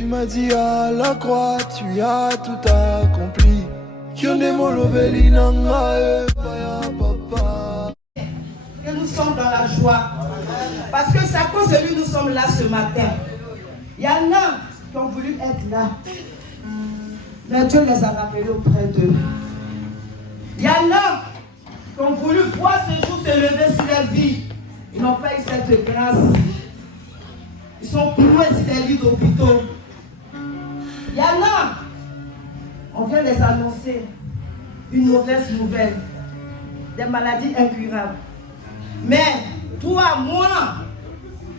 Tu m'as dit à la croix, tu as tout accompli. Que nous sommes dans la joie. Parce que c'est à cause de lui nous sommes là ce matin. Il y en a qui ont voulu être là. Mais Dieu les a rappelés auprès d'eux. Il y en a qui ont voulu voir ce jour se lever sur leur vie. Ils n'ont pas eu cette grâce. Ils sont cloués sur des lits d'hôpitaux. Il y en a, on vient les annoncer une mauvaise nouvelle, des maladies incurables. Mais toi, moi,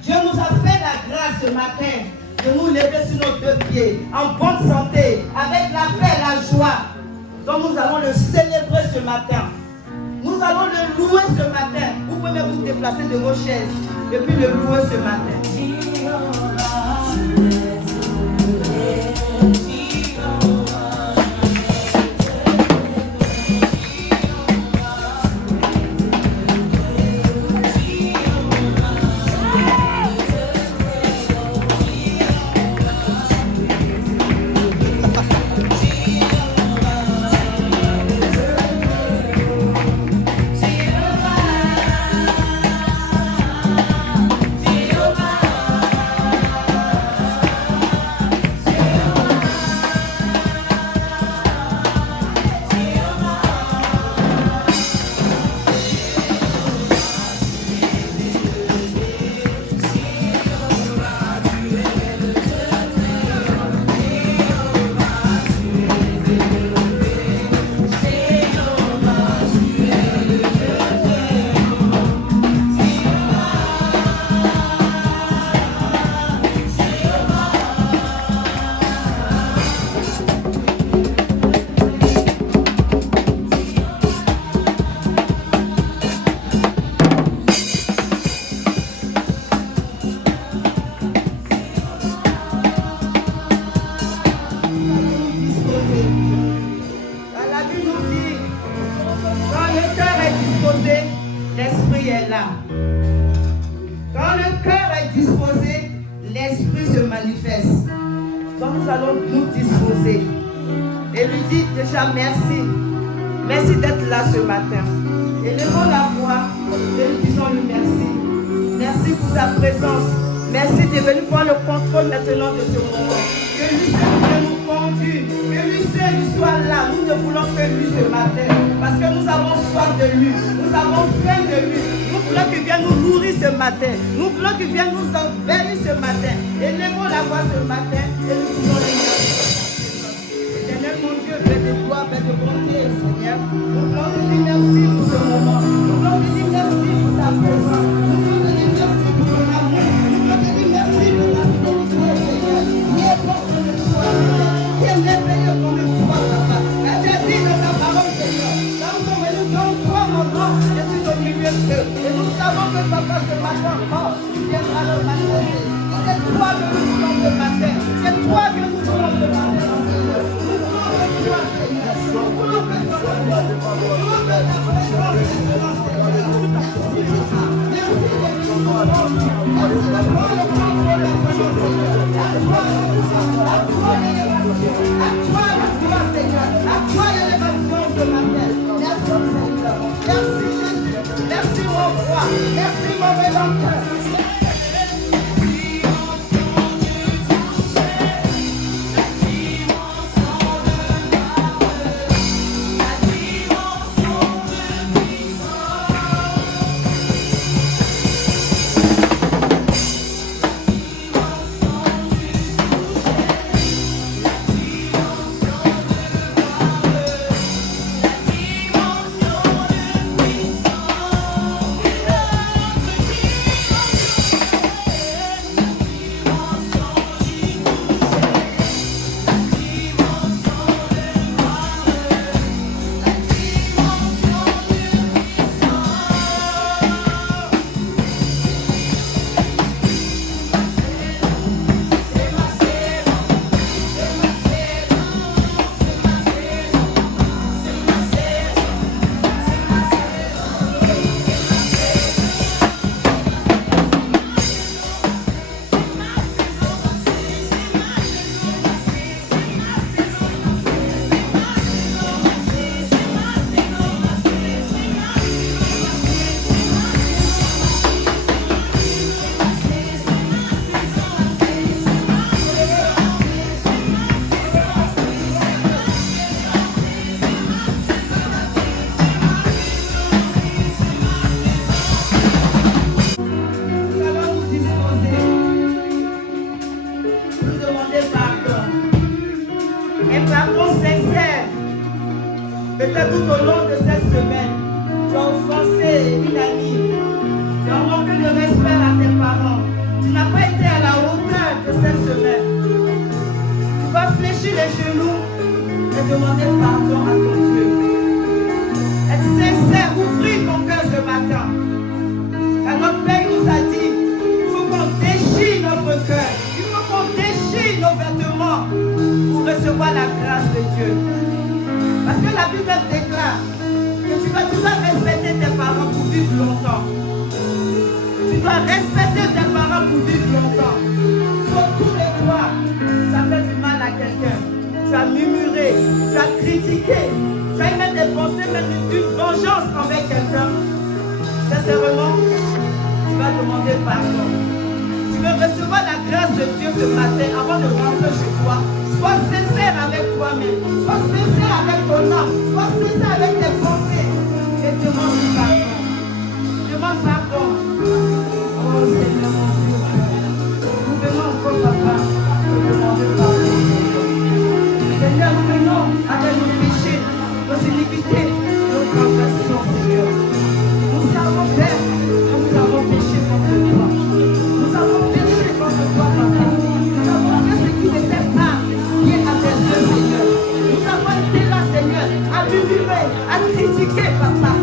Dieu nous a fait la grâce ce matin de nous lever sur nos deux pieds, en bonne santé, avec la paix et la joie. Donc nous allons le célébrer ce matin. Nous allons le louer ce matin. Vous pouvez même vous déplacer de vos chaises et puis le louer ce matin. L'esprit est là. Quand le cœur est disposé, l'esprit se manifeste. Donc nous allons nous disposer et lui dire déjà merci. Merci d'être là ce matin. Élevons la voix et lui disons-lui merci. Merci pour sa présence. Merci de venir prendre le contrôle maintenant de ce moment. Que lui seul nous conduise. Que lui seul soit là. Nous ne voulons que lui ce matin. Parce que nous avons soif de lui. Nous avons faim de lui. Nous voulons qu'il vienne nous nourrir ce matin. Nous voulons qu'il vienne nous envahir ce matin. Élevons la voix ce matin et nous disons les merci. Éternel mon Dieu, paix de gloire, paix de bonté, Seigneur. Nous voulons te dire merci pour ce moment. Nous voulons te dire merci pour ta présence. Nous voulons te dire merci pour ton amour. Nous voulons te dire merci pour ta fidélité, Seigneur. Qui est bon comme le soir, qui est merveilleux comme le soir, papa. Car tu as dit dans ta parole, Seigneur. Quand nous sommes venus dans toi, mon nom, je suis au milieu d'eux. Et nous savons que papa, ce matin, oh, tu viendras le manifester. C'est toi que nous voulons ce matin. C'est toi que nous voulons ce matin, Seigneur. Nous voulons que toi, Seigneur. Nous voulons que toi, Seigneur. Peut-être tout au long de cette semaine, tu as offensé une amie. Tu as manqué de respect à tes parents. Tu n'as pas été à la hauteur de cette semaine. Tu vas fléchir les genoux et demander pardon à ton Dieu. Être sincère, ouvrir ton cœur ce matin. Car notre Père nous a dit, il faut qu'on déchire notre cœur. Il faut qu'on déchire nos vêtements pour recevoir la grâce de Dieu. Parce que la Bible déclare que tu dois respecter tes parents pour vivre longtemps. Tu dois respecter tes parents pour vivre longtemps. Surtout de toi, ça fait du mal à quelqu'un. Tu as murmuré, tu as critiqué, tu as même des pensées, même d'une vengeance envers quelqu'un. Sincèrement, tu vas demander pardon. Tu veux recevoir la grâce de Dieu ce matin avant de rentrer chez toi. Sois sincère avec toi-même. Sois sincère avec ton âme. Sois sincère avec tes pensées. Et demande pardon. Demande pardon. Oh Seigneur mon Dieu. Nous venons encore, papa, te demander pardon. Seigneur, nous venons avec nos péchés, nos iniquités, nos transgressions, Seigneur. Nous savons, Père, que nous avons péché contre toi. Nous avons péché contre toi, papa. Nous avons fait ce qui n'était pas lié à tes yeux, Seigneur. Nous avons été là, Seigneur, à murmurer, à critiquer, papa.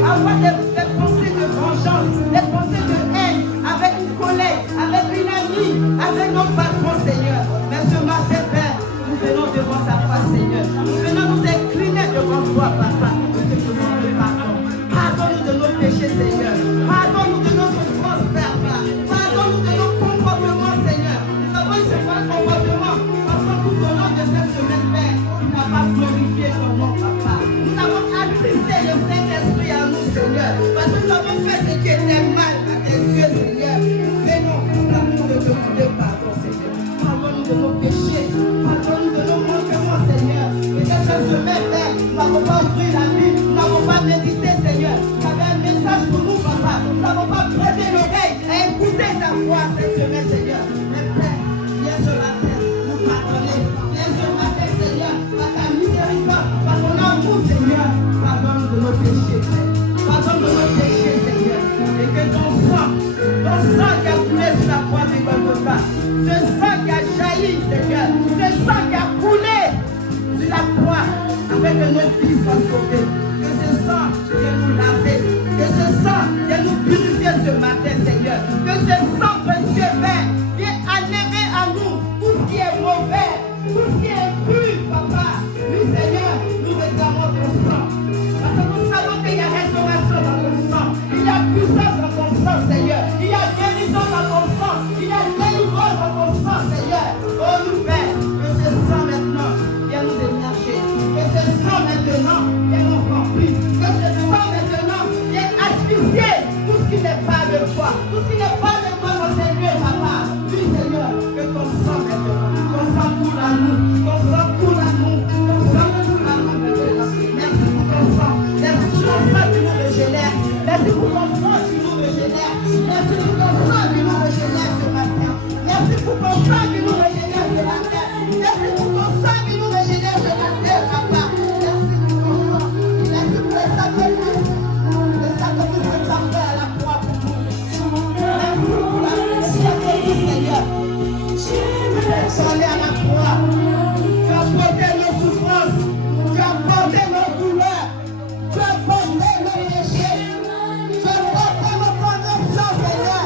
À avoir des pensées de vengeance, des pensées de haine, avec une collègue, avec une amie, avec notre patron, Seigneur. Mais ce matin, Père, nous venons devant ta face, Seigneur. Nous venons nous incliner devant toi, papa. Nous te demandons pardon. Pardonne-nous de nos péchés, Seigneur. Pardonne-nous de nos souffrances, Père. Pardonne-nous de nos comportements, Seigneur. Nous avons eu ce bon comportement. Parce que tout au long de cette semaine, Père, tu n'as pas glorifié ton nom, papa. Nous avons attristé le Saint-Esprit à nous, Seigneur. Parce que nous avons fait ce qui était mal à tes yeux, Seigneur. Nous venons pour te demander pardon, Seigneur. Pardonne-nous de nos péchés. Pardonne-nous de nos manquements, Seigneur. Et cette semaine, Père, nous n'avons pas ouvert la Bible. Nous n'avons pas médité, Seigneur. Tu avais un message pour nous, papa. Nous n'avons pas prêté l'oreille à écouter ta voix cette semaine, Seigneur. Mais Père, viens ce matin nous pardonner. Viens ce matin, Seigneur, par ta miséricorde, par ton amour, Seigneur. Pardonne-nous de nos péchés, Père. Pardonne-nous de nos péchés, Seigneur. Et que ton sang qui a coulé sur la croix de Golgotha, ce sang qui a jailli, Seigneur, ce sang qui a coulé sur la croix, afin que nos vies soient sauvées. Que ce sang vienne nous laver. Que ce sang vienne nous purifier ce matin, Seigneur. Que ce sang précieux, Père, vienne enlever à nous tout ce qui est mauvais, tout ce qui est impur, papa. Oui, Seigneur, nous réclamons ton sang. Parce que nous savons qu'il y a restauration dans ton sang. Il y a puissance dans ton sang, Seigneur. Il y a guérison dans ton sang. Il y a délivrance dans ton sang, Seigneur. Oh, nous, Père, que ce sang maintenant vienne nous émerger. Que ce sang maintenant vienne nous remplir. Que ce sang maintenant vienne asphyxier tout ce qui n'est pas de toi. Tout ce qui n'est pas de toi dans ces lieux, papa. Oui, Seigneur, que ton sang maintenant, ton sang coule à nous. Ton sang coule à nous. Ton sang coule à nous. Merci pour ton sang. Merci pour ton sang qui nous régénère. Merci pour ton sang qui nous régénère. Merci pour ton sang qui nous régénère ce matin. Merci pour ton sang qui nous régénère ce matin. Merci pour ton sang qui nous régénère ce matin, papa. Merci pour ton sang. Merci pour le sacrifice. Le sacrifice que tu as fait à la croix pour nous. Merci pour la sacrifice, Seigneur. Tu as sonné à la croix. Tu as porté nos souffrances. Tu as porté nos douleurs. Tu as porté nos péchés. Tu as porté nos condamnations, Seigneur.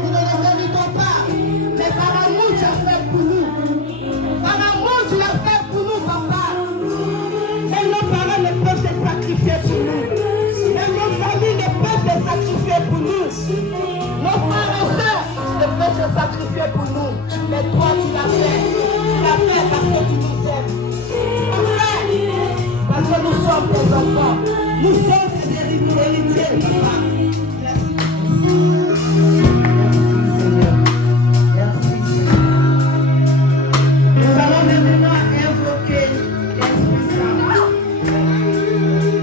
Nous ne le méritons pas. Mais par amour, tu as fait pour nous. Par amour, tu l'as fait pour nous, papa. Et nos parents ne peuvent se sacrifier pour nous. Et nos familles ne peuvent se sacrifier pour nous. Nos frères et sœurs ne peuvent se sacrifier pour nous. Mais toi, tu l'as fait. Tu l'as fait parce que tu nous aimes. Tu l'as fait parce que nous sommes tes enfants. Nous sommes tes héritiers, papa. Merci. Seigneur. Merci, Seigneur. Nous allons maintenant invoquer l'Esprit Saint.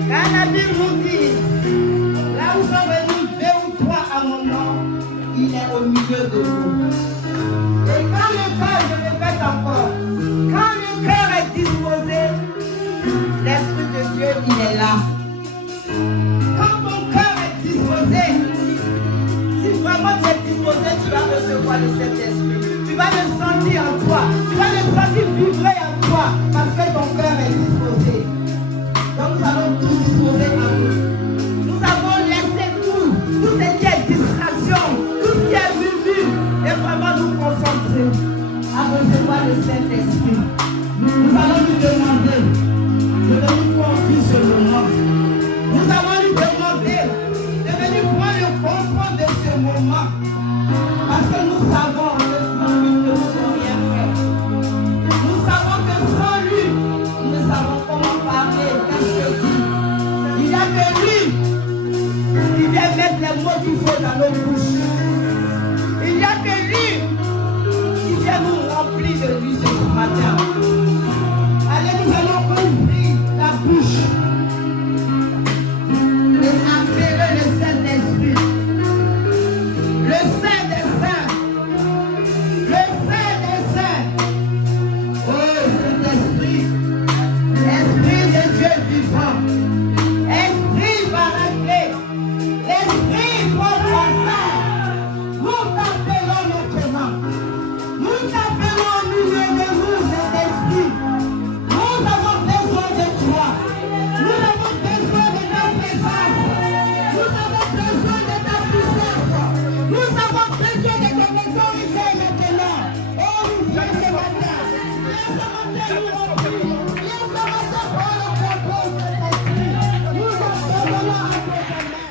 Car la Bible nous dit, là où sont venus 2 ou 3 à mon nom, il est au milieu de nous. Et quand le cœur, je répète encore, quand le cœur est disposé, l'Esprit de vas recevoir le Saint-Esprit. Tu vas le sentir en toi. Tu vas le sentir vibrer en toi parce que ton cœur est disposé. Donc nous allons tous disposer à nous. Nous avons laissé tout ce qui est distraction, tout ce qui est murmure et vraiment nous concentrer à recevoir le Saint-Esprit. Nous allons lui demander de venir conduire ce moment. Nous allons lui demander de venir prendre le contrôle de ce moment. Parce que nous savons que sans lui, nous ne pouvons rien faire. Nous savons que sans lui, nous ne savons comment parler, qu'est-ce que dire. Il n'y a que lui qui vient mettre les mots qu'il faut dans nos bouches. Il n'y a que lui qui vient nous remplir de lui ce matin. Allez, nous allons ouvrir la bouche et appeler le Saint-Esprit. Le Saint des Saints. Le Saint des Saints. Oh, Saint-Esprit. Esprit de Dieu vivant. Esprit paraclet. L'Esprit professeur. Nous t'appelons maintenant. Nous t'appelons au milieu de nous, Saint-Esprit. Nous avons besoin de toi. Nous avons besoin de ta présence. Nous avons besoin de ta puissance. Nous avons besoin de ton autorité maintenant. Oh, nous viens ce matin. Laisse ce matin nous remplir. Laisse ce matin prendre le contrôle, Saint-Esprit. Nous abandonnons à ta main.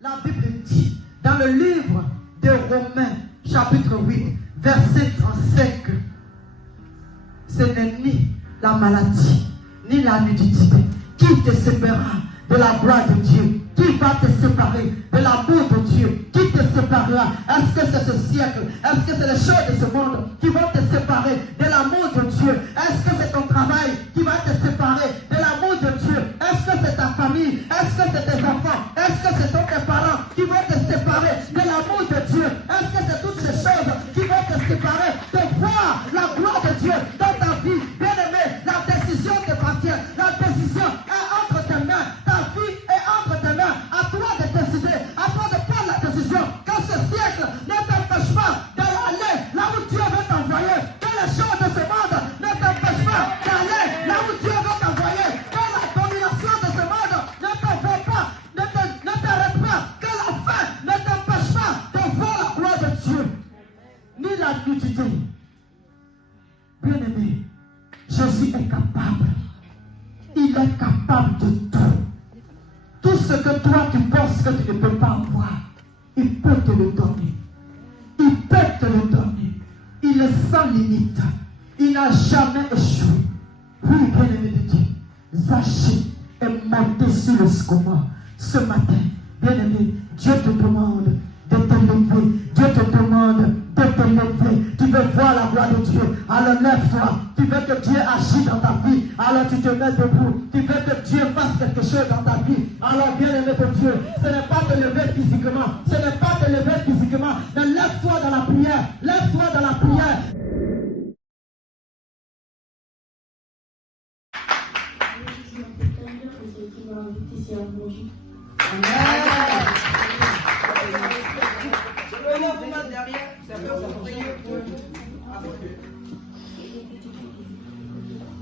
La Bible dit, dans le livre de Romains, chapitre 8, verset 35, ce n'est ni la maladie, ni la nudité qui te séparera de la gloire de Dieu, qui va te séparer de l'amour de Dieu, qui te séparera. Est-ce que c'est ce siècle? Est-ce que c'est les choses de ce monde qui vont te séparer de l'amour de Dieu? Est-ce que c'est ton travail qui va te séparer de l'amour de Dieu? Est-ce que c'est ta famille? Est-ce que c'est tes enfants? Est-ce que ce sont tes parents qui vont te séparer de l'amour de Dieu? Est-ce que c'est toutes ces choses qui vont te séparer de voir la gloire de Dieu dans ta vie? Bien-aimé, la décision t'appartient. La décision est entre tes mains. Ta vie est entre tes mains. À toi de décider, à toi de prendre la décision. Que ce siècle ne t'empêche pas d'aller là où Dieu veut t'envoyer. Que les choses de ce monde ne t'empêchent pas d'aller là où Dieu veut t'envoyer. Que la domination de ce monde ne t'envoie pas, ne t'arrête pas. Que la faim ne t'empêche pas de voir la gloire de Dieu. Ni la nudité. Bien-aimé, Jésus est capable. Il est capable de tout. Tout ce que toi tu penses que tu ne peux pas avoir, il peut te le donner. Il peut te le donner. Il est sans limite. Il n'a jamais échoué. Oui, bien-aimé de Dieu, Zachée est monté sur le scoma ce matin. Bien-aimé, Dieu te demande de te lever. Dieu te demande de te lever. Tu veux voir la gloire de Dieu. Alors lève-toi. Tu veux que Dieu agisse dans ta vie. Alors tu te mets debout. Tu veux que Dieu fasse quelque chose dans ta vie. Alors bien-aimé de Dieu, ce n'est pas te lever physiquement. Ce n'est pas te lever physiquement. Mais lève-toi dans la prière. Lève-toi dans la prière.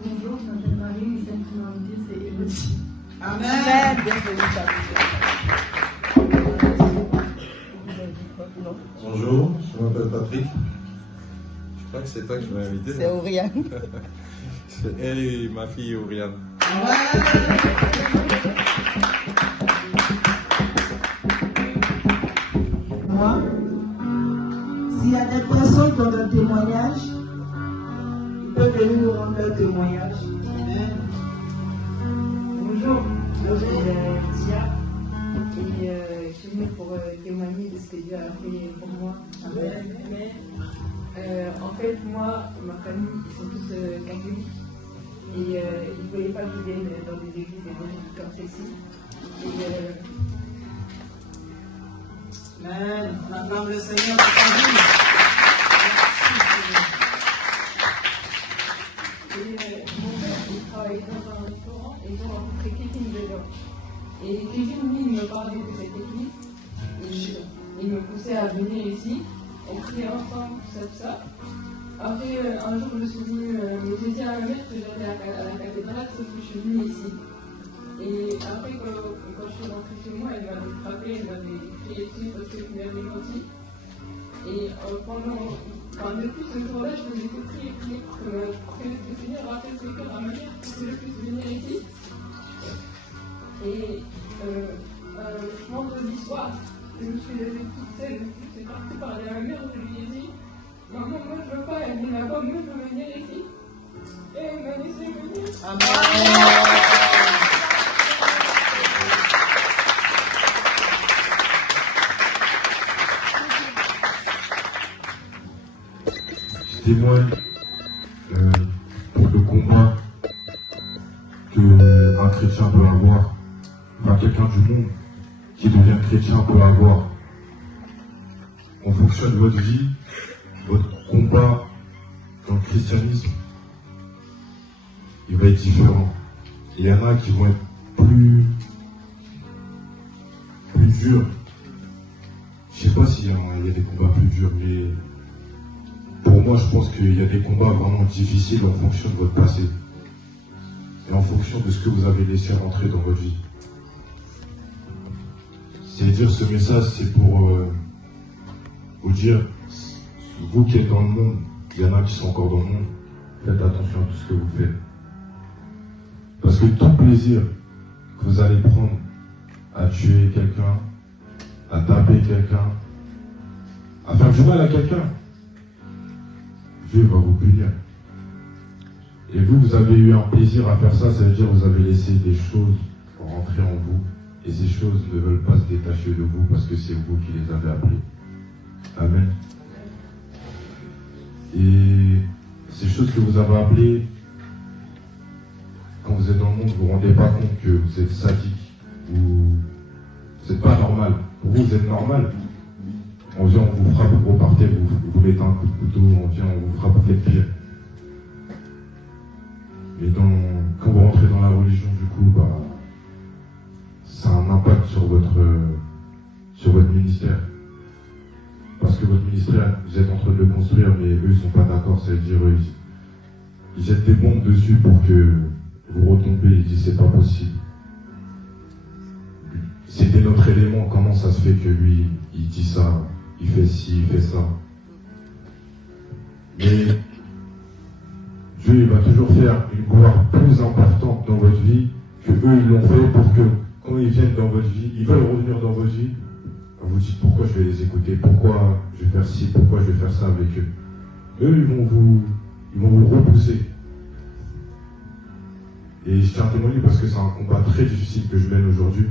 Bonjour, je m'appelle Marie, cette minorité c'est Elodie. Amen. Bonjour, je m'appelle Patrick. Je crois que c'est toi que je m'ai invité. C'est Oriane. C'est elle et ma fille Oriane. Moi, s'il y a des personnes qui ont un témoignage, ils peuvent venir nous rendre leur témoignage. Bonjour, je m'appelle Tia et je suis venue pour témoigner de ce que Dieu a fait pour moi. En fait, moi, ma famille, ils sont tous catholiques et ils ne voulaient pas que je vienne dans des églises évangéliques comme celle-ci. Amen. On acclame le Seigneur pour sa vie. Mon père, il travaillait dans un restaurant et j'ai rencontré Kevin dedans. Et Kevin, lui, il me parlait de cette église et il me poussait à venir ici. On priait ensemble, tout ça. Après, un jour, je suis venue, j'ai dit à ma mère que j'allais à la cathédrale, sauf que je suis venue ici. Et après, quand je suis rentrée chez moi, elle m'avait frappé, elle m'avait crié dessus parce que je m'avais menti. Et depuis ce jour-là, je faisais que prier pour que le Seigneur rappelle ses cœurs à ma mère, pour que je puisse venir ici. Et vendredi soir, je me suis levée toute seule, je suis partie parler à ma mère, je lui ai dit maman, moi je veux pas, elle dit là-bas, moi je veux venir ici. Et elle m'a laissé venir. Je témoigne pour le combat qu'un chrétien peut avoir, enfin quelqu'un du monde qui devient chrétien peut avoir. En fonction de votre vie, votre combat dans le christianisme, il va être différent. Il y en a qui vont être plus durs. Je sais pas s'il y a des combats plus durs, mais pour moi, je pense qu'il y a des combats vraiment difficiles en fonction de votre passé et en fonction de ce que vous avez laissé rentrer dans votre vie. C'est-à-dire, ce message, c'est pour vous dire, vous qui êtes dans le monde, il y en a qui sont encore dans le monde, faites attention à tout ce que vous faites. Parce que tout plaisir que vous allez prendre à tuer quelqu'un, à taper quelqu'un, à faire du mal à quelqu'un, Dieu va vous punir. Et vous avez eu un plaisir à faire ça, ça veut dire que vous avez laissé des choses rentrer en vous, et ces choses ne veulent pas se détacher de vous parce que c'est vous qui les avez appelées. Amen. Et ces choses que vous avez appelées, quand vous êtes dans le monde, vous ne vous rendez pas compte que vous êtes sadique, ou vous n'êtes pas normal. Pour vous, vous êtes normal. On vient, on vous frappe, vous repartez, vous mettez un coup de couteau, on vient, on vous frappe, vous faites pire. Mais quand vous rentrez dans la religion, du coup, ça a un impact sur votre ministère. Parce que votre ministère, vous êtes en train de le construire, mais eux, ils ne sont pas d'accord, c'est-à-dire, ils jettent des bombes dessus pour que vous retombez, ils disent, c'est pas possible. C'était notre élément, comment ça se fait que lui, il dit ça, il fait ci, il fait ça. Mais Dieu il va toujours faire une gloire plus importante dans votre vie que eux ils l'ont fait pour que quand ils viennent dans votre vie, ils veulent revenir dans votre vie. Vous dites pourquoi je vais les écouter, pourquoi je vais faire ci, pourquoi je vais faire ça avec eux. Eux ils vont vous repousser. Et je tiens à témoigner parce que c'est un combat très difficile que je mène aujourd'hui.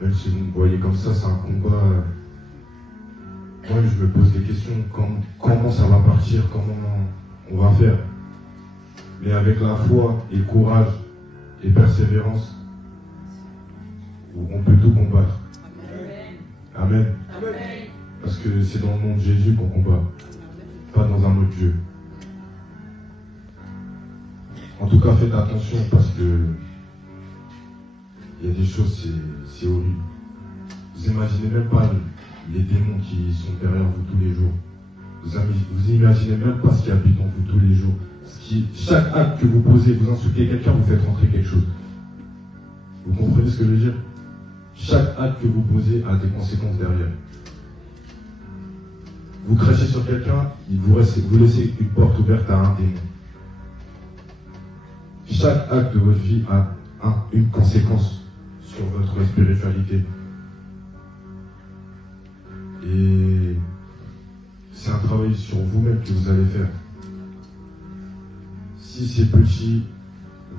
Même si vous me voyez comme ça, c'est un combat. Moi, je me pose des questions. Comment ça va partir? Comment on va faire? Mais avec la foi et courage et persévérance, on peut tout combattre. Amen. Amen. Parce que c'est dans le nom de Jésus qu'on combat, pas dans un autre Dieu. En tout cas, faites attention parce que il y a des choses, c'est horrible. Vous imaginez même pas les démons qui sont derrière vous tous les jours. Vous imaginez même pas ce qui habite en vous tous les jours. Chaque acte que vous posez, vous insultez quelqu'un, vous faites rentrer quelque chose. Vous comprenez ce que je veux dire? Chaque acte que vous posez a des conséquences derrière. Vous crachez sur quelqu'un, vous laissez une porte ouverte à un démon. chaque acte de votre vie a une conséquence sur votre spiritualité. Et c'est un travail sur vous-même que vous allez faire. Si c'est petit,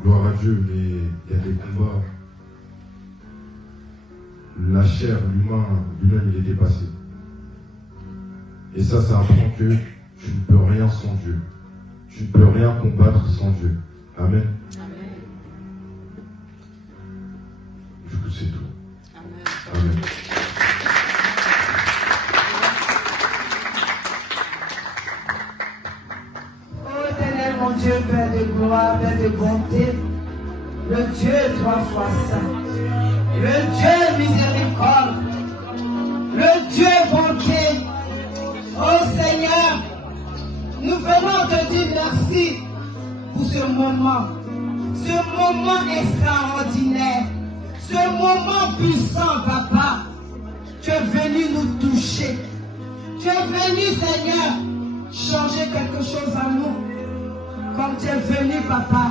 gloire à Dieu, mais il y a des combats. La chair, l'humain, lui-même, il est dépassé. Et ça apprend que tu ne peux rien sans Dieu. Tu ne peux rien combattre sans Dieu. Amen. Du coup, c'est tout. Amen. Oh éternel, mon Dieu, Père de gloire, Père de bonté, le Dieu trois fois saint, le Dieu miséricorde, le Dieu bonté. Oh Seigneur, nous venons te dire merci pour ce moment extraordinaire, ce moment puissant, Papa. Tu es venu nous toucher. Tu es venu, Seigneur, changer quelque chose en nous. Comme tu es venu, Papa,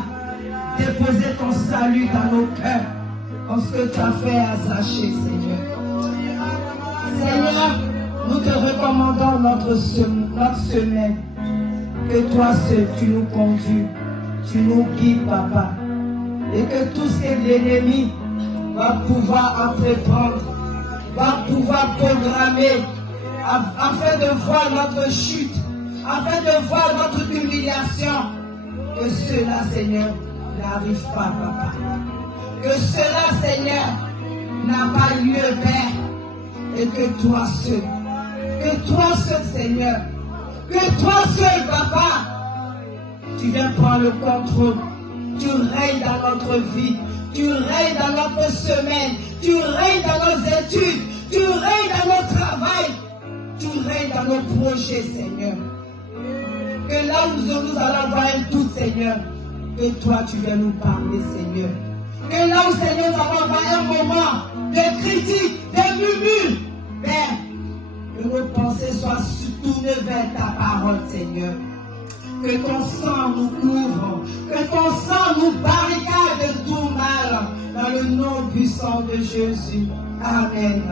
déposer ton salut dans nos cœurs, en ce que tu as fait à Zachée, Seigneur. Seigneur, nous te recommandons notre semaine. Que toi seul, tu nous conduis, tu nous guides, Papa. Et que tout ce que l'ennemi va pouvoir entreprendre, va pouvoir programmer, afin de voir notre chute, afin de voir notre humiliation, que cela, Seigneur, n'arrive pas, Papa. Que cela, Seigneur, n'a pas lieu, Père. Et que toi seul, Seigneur, que toi seul, Papa, tu viens prendre le contrôle. Tu règnes dans notre vie, tu règnes dans notre semaine, tu règnes dans nos études, tu règnes dans notre travail, tu règnes dans nos projets, Seigneur. Que là où nous allons avoir un doute, Seigneur, que toi tu viens nous parler, Seigneur. Que là où, Seigneur, nous allons avoir un moment de critique, de murmure, Père, que nos pensées soient tournées vers ta parole, Seigneur. Que ton sang nous couvre, que ton sang nous barricade de tout mal, dans le nom puissant de Jésus. Amen.